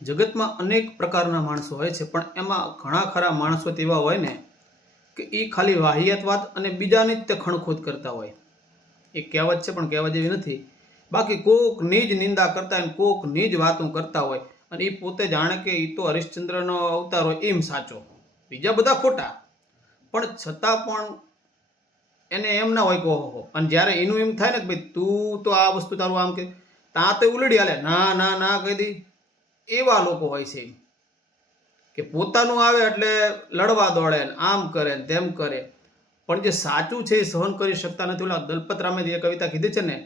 જગતમાં અનેક પ્રકારના માણસો હોય છે, પણ એમાં ઘણા ખરા માણસો તેવા હોય ને કે એ ખાલી વાહિયાત વાત અને બીજાની જ તે ખણખોદ કરતા હોય. એ કહેવત છે, પણ કહેવત જેવી નથી. બાકી કોકની જ નિંદા કરતા હોય, કોકની જ વાતો કરતા હોય, અને એ પોતે જાણે કે એ તો હરિશ્ચંદ્રનો અવતાર હોય એમ સાચો, બીજા બધા ખોટા. પણ છતાં પણ એને એમ ના હોય કે ઓહો, અને જ્યારે એનું એમ થાય ને કે ભાઈ તું તો આ વસ્તુ તારું આમ કે ત્યાં તો ઉલડી હાલે, ના ના ના કહી દી. એવા લોકો હોય છે કે પોતાનું આવે એટલે લડવા દોડે ને આમ કરે ને તેમ કરે. પણ જે સાચું છે એ સહન કરી શકતા નથી. ઓલા દલપતરામે જે કવિતા કીધી છે ને,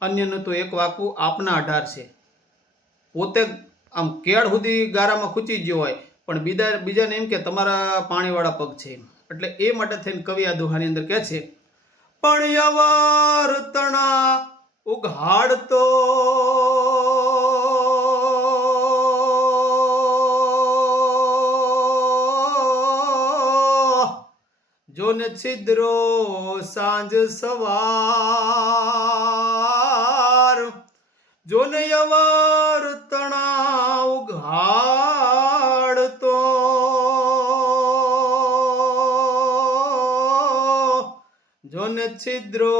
અન્યનું તો એક વાકું આપના 18 છે. પોતે આમ કેળ સુધી ગારામાં ખૂંચી ગયો હોય, પણ બીજાને એમ કે તમારા પાણીવાળા પગ છે. એટલે એ માટે થઈને કવિ આ દોહાની અંદર કહે છે, પણ યવાર તણા ઉઘાડતો જોને છિદ્રો સાંજ સવાર, જોને યવાર તણા ઉઘાડતો જોને છિદ્રો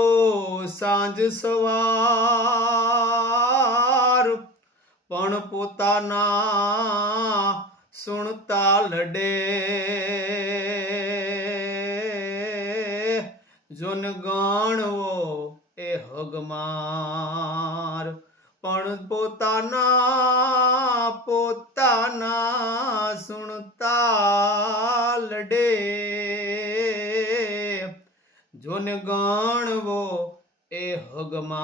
સાંજ સવાર, પણ પોતાના સુણતા લડે, જોન ગણવો એ હગમાર. પણ પોતાના સુણતા લડે, જોને ગણવો એ હગમાર.